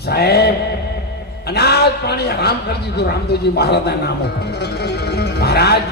સાહેબ અનાજ પાણી હરામ કરી દીધું રામદેવજી મહારાજના નામ ઉપર. મહારાજ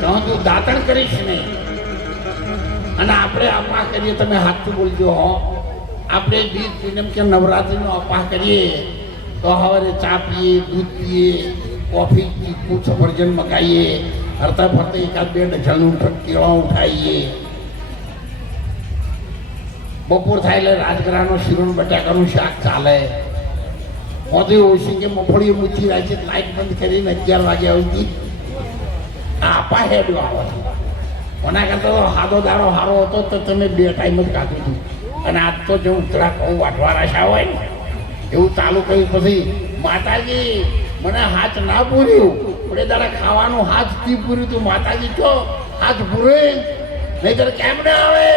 જો તું દાતણ કરીશ નહીં અને આપણે અપા કરીએ, તમે હાથથી બોલજો હો, આપણે બીજ પૂનમ કે નવરાત્રિનો અપા કરીએ તો સવારે ચા પીએ, દૂધ પીએ, કોફી, ચીકુ, સફરજન મકાઈએ, હરતા ફરતા એકાદ બે ડઝન કેળા ઉઠાવીએ, બપોર થાય એટલે રાજગરાનો શીરો બટાકાનું શાક ચાલે, મોદી ઓછી કે મફળી મૂચી રહે છે, લાઈટ બંધ કરીને 11 વાગ્યા સુધી આપા હેડો આવે. કોના કરતા તો હાદો દાડો સારો હતો તો તમે 2 ટાઈમ જ ખાધું હતું. અને આજ તો જે ઉતરા કહું વાટવા રાશા હોય ને એવું ચાલુ કર્યું. પછી માતાજી મને હાથ ના પૂર્યું, પણ એ દાડા ખાવાનું હાથથી પૂર્યું તું. માતાજી છો હાથ પૂરે નહીં તો કેમ ના આવે.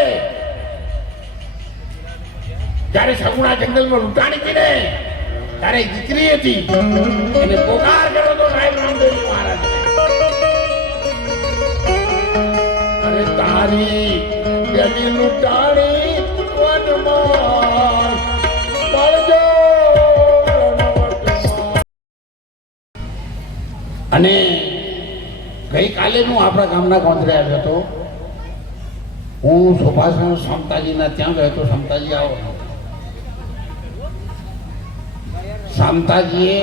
જ્યારે સગુણા જંગલમાં લૂંટાણી હતી ને ત્યારે દીકરી હતી, એને પોકાર કર્યો તો સાહેબ રામદેવજી મહારાજ. અરે તારી બેની લૂંટાણી વનમાં મળજો. અને ગઈકાલે હું આપણા ગામના ગોંધરે આવ્યો હતો. હું સુભાષણ સમતાજીના ત્યાં ગયો હતો. સમતાજી આવો. શામતાજીએ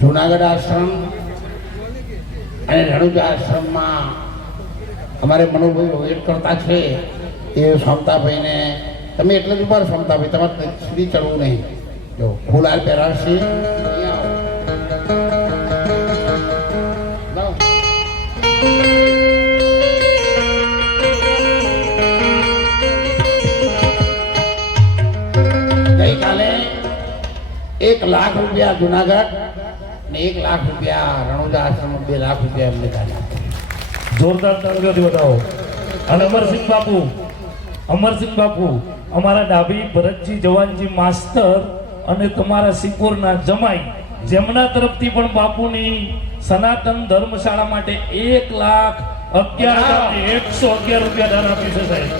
જુનાગઢ આશ્રમ અને રણુજા આશ્રમમાં અમારે મનોભાઈ વેટ કરતા છે. એ શામતાભાઈને તમે એટલે જ ઉભા શામતાભાઈ, તમારે સીડી ચડવું નહીં. જો ફૂલાલ પહેરાવશે. ગઈકાલે 1 લાખ રૂપિયા જુનાગઢ ને 1 લાખ રૂપિયા રણુજા આશ્રમ, 2 લાખ રૂપિયા એમને કાઢ્યા. જોરદાર તાળીઓથી બતાવો. અને અમરસિંહ બાપુ અમારા ડાભી ભરતજી જવાનજી માસ્તર અને તમારા સિકોરના જમાઈ, જેમના તરફથી પણ બાપુની સનાતન ધર્મશાળા માટે 1,11,111 રૂપિયા દાન આપી છે સાહેબ.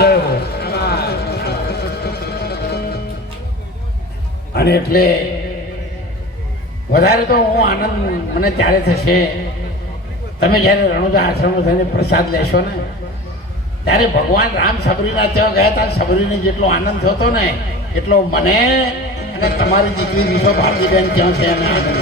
જય હો. અને એટલે વધારે તો હું આનંદ મને ત્યારે થશે તમે જ્યારે રણુજા આશ્રમમાં થઈને પ્રસાદ લેશો ને ત્યારે ભગવાન રામ સબરીના ત્યાં ગયા હતા. સબરીને જેટલો આનંદ થયો હતો ને એટલો મને અને તમારી દીકરી વિશ્વ ભારતીબેન ત્યાં છે એને આનંદ.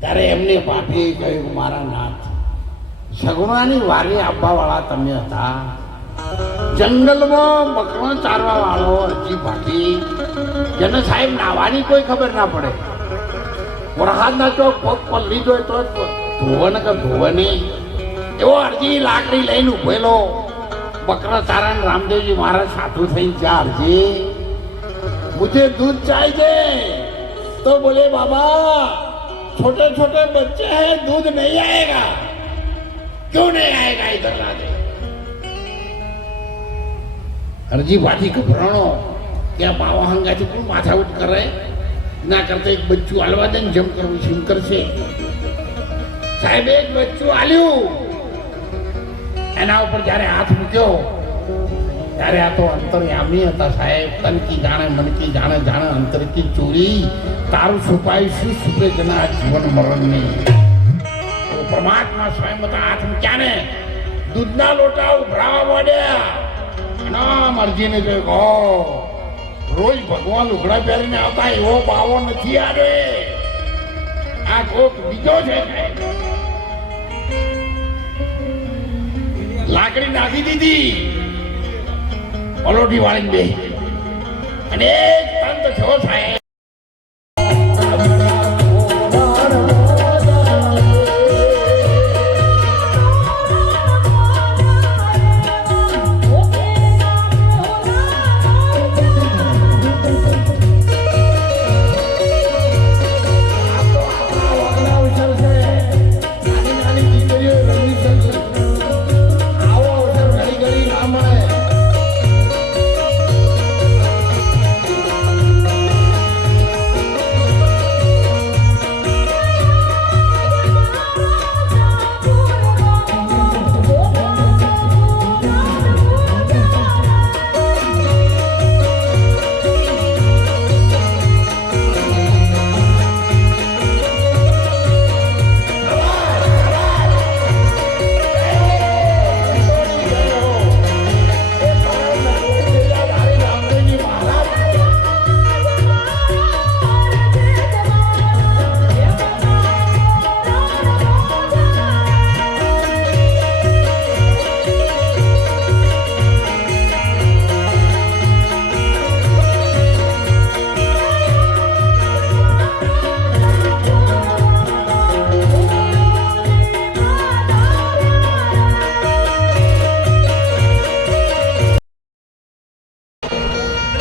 ત્યારે એમને પાઠી કહ્યું, મારા નાથ સગુણાની વારી આપવાવાળા તમે હતા. જંગલમાં બકરો ચારવા વાળો અરજી ભાટી, જેને સાહેબ નાવાની કોઈ ખબર ના પડે. વરસાદના ચોક પગ પલ્લી જોય તો ધોવે ને કે ધોવે નહીં એવો અરજી લાકડી લઈને ઉભેલો બકરા ચારણ રામદેવજી મહારાજ સાધુ થઈને ત્યાં અરજી, મુझे दूध चाहिए तो बोले बाबा छोटे छोटे बच्चे हैं, दूध नहीं आएगा. क्यों नहीं आएगा? इधर ला दे. અરજી ભાથી ઘબરાણો કે આ બાવા હંગાથી કોણ માથાઉટ કરે, ના કરતા એક બચ્ચું હાલવા દે ને જેમ કરવું છે એમ કરશે. સાહેબ એક બચ્ચું હાલ્યું, એના ઉપર જ્યારે હાથ મૂક્યો ત્યારે આ તો અંતર્યામી હતા સાહેબ. તનકી જાણે મનકી જાણે જાણે અંતરકી ચોરી, તારું છુપાઈ શું છુપે જના જીવન મરણની. પરમાત્મા સ્વયં હતા. હાથ મૂક્યા ને દૂધના લોટા ઉભરાવા માંડ્યા. નામ અરજીને કહ્યું, રોજ ભગવાન લુગડા પહેરીને આવતા એવો બાવો નથી આવે, આ કોક બીજો છે. લાકડી નાખી દીધી પલોઠી વાળીને બે અને એક તંત થયો સાહેબ.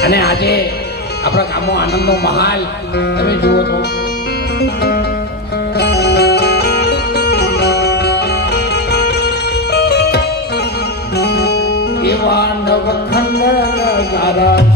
અને આજે આપણા ગામમાં આનંદનો મહાલ તમે જુઓ તો એવા નવખંડ નગારા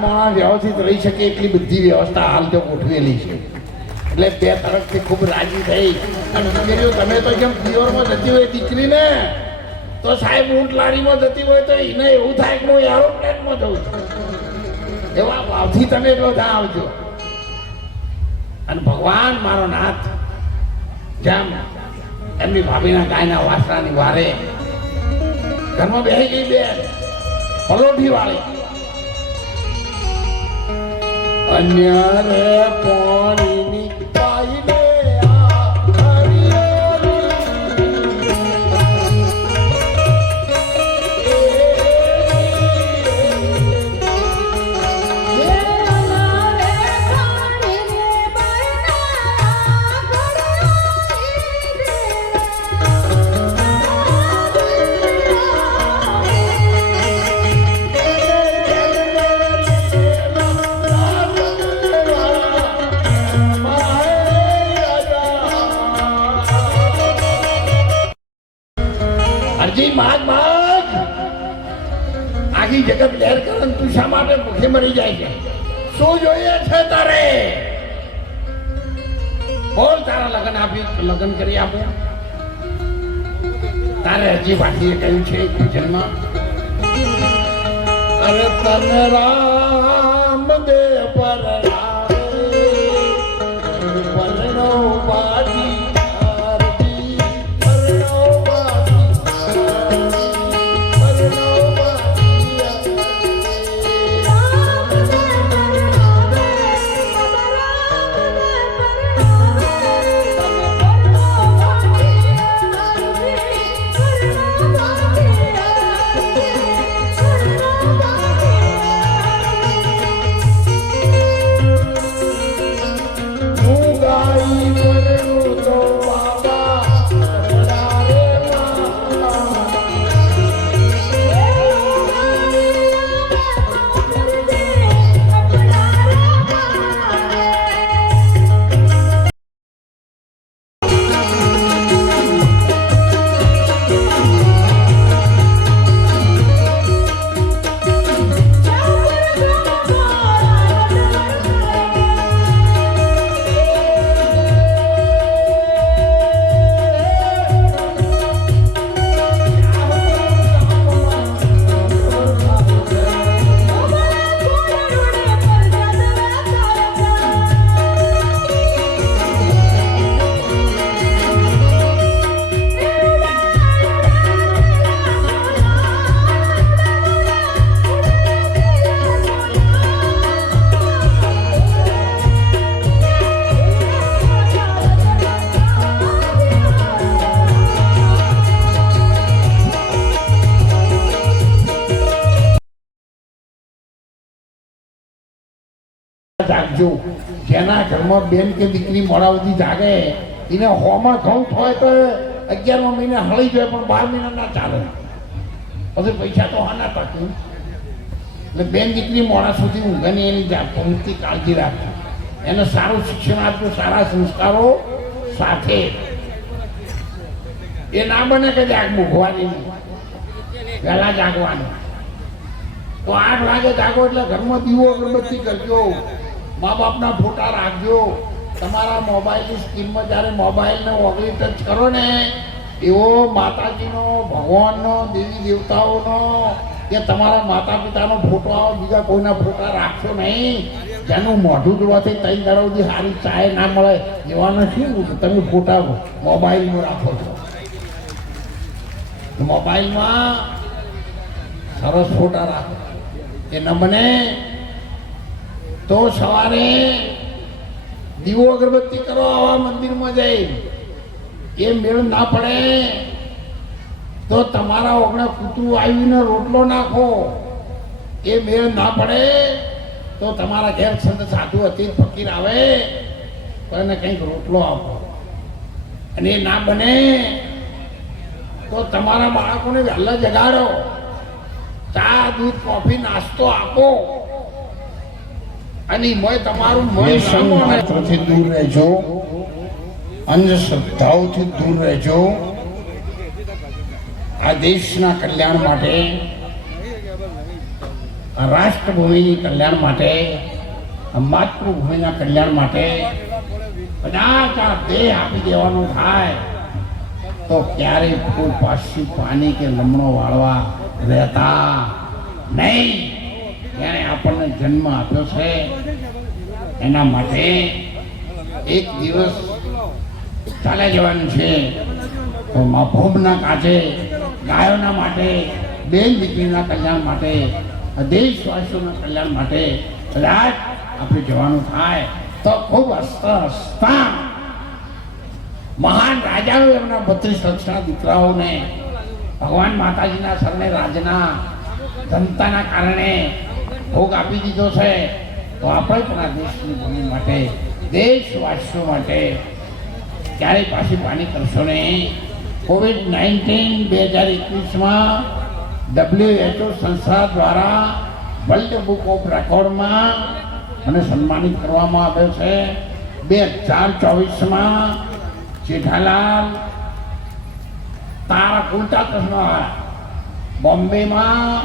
માણસ વ્યવસ્થિત રહી શકે એટલી બધી વ્યવસ્થા હાલ તો ગોઠવેલી છે એટલે બે તરફથી ખૂબ રાજી થઈ અને દીકરીઓ તમે તો જેમ પિયોરમાં જતી હોય દીકરીને તો સાહેબ ઊંટ લારીમાં જતી હોય તો એને એવું થાય કે હું એરોપ્લેનમાં જઉં છું એવા ભાવથી તમે બધા આવજો અને ભગવાન મારો નાથ જેમ એમની ભાભીના ગાયના વાસણાની વારે ઘરમાં બેસી ગઈ બેન પલોઠી વાળી અન્ય રે પાણીની પાઈને હરજી માગ માગ આખી જગત લહેર કરન તું શા માટે ભૂખે મરી જાય છે શું જોઈએ છે તારે બોલ તારા લગન લગન કરી આપો તારે હજી વાટીએ કહ્યું છે ભજનમાં અરે તને રામ દે પર પલનો બાજી જાગજો જેના ઘરમાં બેન કે દીકરી મોડા સુધી જાગે એને હોમાં ઘઉં થાય તો 11મા મહિને હળી જાય પણ 12 મહિના ના ચાલે પછી પૈસા તો હા ના પાકે એટલે બેન દીકરી મોડા સુધી ઊંઘની એની પૂરતી કાળજી રાખજો એને સારું શિક્ષણ આપજો સારા સંસ્કારો સાથે એ ના બને કે જાગ મૂકવાની વહેલા જાગવાનું તો 8 વાગે જાગો એટલે ઘરમાં દીવો અગરબત્તી કરજો મા બાપના ફોટા રાખજો તમારા મોબાઈલની સ્ક્રીનમાં જ્યારે મોબાઈલને ઓગળી ટચ કરો ને એવો માતાજીનો ભગવાનનો દેવી દેવતાઓનો કે તમારા માતા પિતાનો ફોટો આવો બીજા કોઈના ફોટા રાખશો નહીં. જેનું મોઢું જોવાથી ત્રણ દાડા સુધી સારી ચાય ના મળે એવાને શું તમે ફોટા મોબાઈલમાં રાખો છો. મોબાઈલમાં સરસ ફોટા રાખો એ ન બને તો સવારે દીવો અગરબત્તી કરો આવા મંદિરમાં જઈ. એ મેળ ના પડે તો તમારા ઓગણે કૂતરું આવીને રોટલો નાખો. એ મેળ ના પડે તો તમારા ઘેર સંત સાધુ અતીત ફકીર આવે તો એને કંઈક રોટલો આપો. અને એ ના બને તો તમારા બાળકોને વહેલા જગાડો, ચા દૂધ કોફી નાસ્તો આપો. અને મોય તમારું માત્રથી દૂર રહેજો, અંધશ્રદ્ધાઓથી દૂર રહેજો. આ દેશના કલ્યાણ માટે, આ રાષ્ટ્રભૂમિની કલ્યાણ માટે, આ માતૃભૂમિના કલ્યાણ માટે કદાચ આ દેહ આપી દેવાનો થાય તો ક્યારેય કોઈ પાછી પાણી કે લમણો વાળવા રહેતા નહીં. એને આપણને જન્મ આપ્યો છે એના માટે એક દિવસ ચાલ્યા જવાનું છે. તો ભોગના કાચે ગાયોના માટે, બેન દીકરીના કલ્યાણ માટે, દેશવાસીઓના કલ્યાણ માટે કદાચ આપણે જવાનું થાય તો ખૂબ હસતા મહાન રાજાઓ એમના 32 લક્ષના દીકરાઓને ભગવાન માતાજીના શરણે રાજના જનતાના કારણે ભોગ આપી દીધો છે. તો આપણે પણ આ દેશની ભૂમિ માટે, દેશવાસીઓ માટે ક્યારેય પાછી પાણી કરશો નહીં. COVID-19 2021માં WHO સંસ્થા દ્વારા વર્લ્ડ બુક ઓફ રેકોર્ડમાં મને સન્માનિત કરવામાં આવ્યો છે. 2024માં જેઠાલાલ તારા ઉલટા ચશ્મા બોમ્બેમાં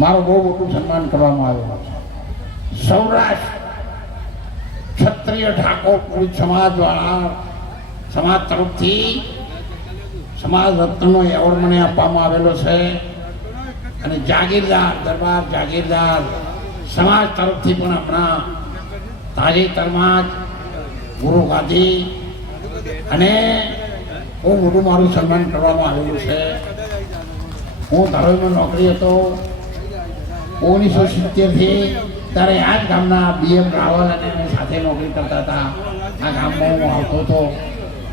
મારું બહુ મોટું સન્માન કરવામાં આવ્યું છે. સૌરાષ્ટ્ર ક્ષત્રિય ઠાકોર કોળી સમાજ દ્વારા સમાજ તરફથી સમાજ રત્નનો એવોર્ડ મને આપવામાં આવેલો છે. અને જાગીરદાર દરબાર જાગીરદાર સમાજ તરફથી પણ આપણા તાજેતરમાં જ ગુરુ ગાદી અને બહુ મોટું મારું સન્માન કરવામાં આવેલું છે. હું ધરોઈમાં નોકરી હતો 1970થી, ત્યારે આ જ ગામના BM રાવલ અને અમે સાથે નોકરી કરતા હતા. આ ગામમાં હું આવતો હતો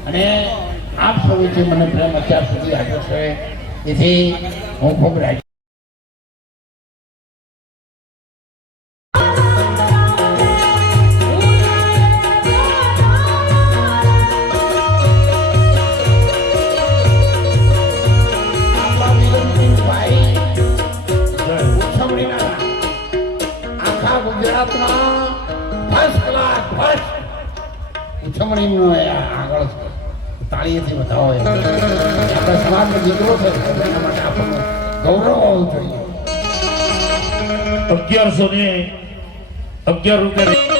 અને આપ સૌથી મને પ્રેમ અત્યાર સુધી આપ્યો છે. એથી હું ખૂબ રાજી. આખા ગુજરાતમાં ફર્સ્ટ ક્લાસ ઉછમણીનો આગળ છે. તાળીએથી બતાવો. આપણા સમાજનો દીકરો છે એના માટે આપણને ગૌરવ હોવું જોઈએ. 1111 રૂપિયા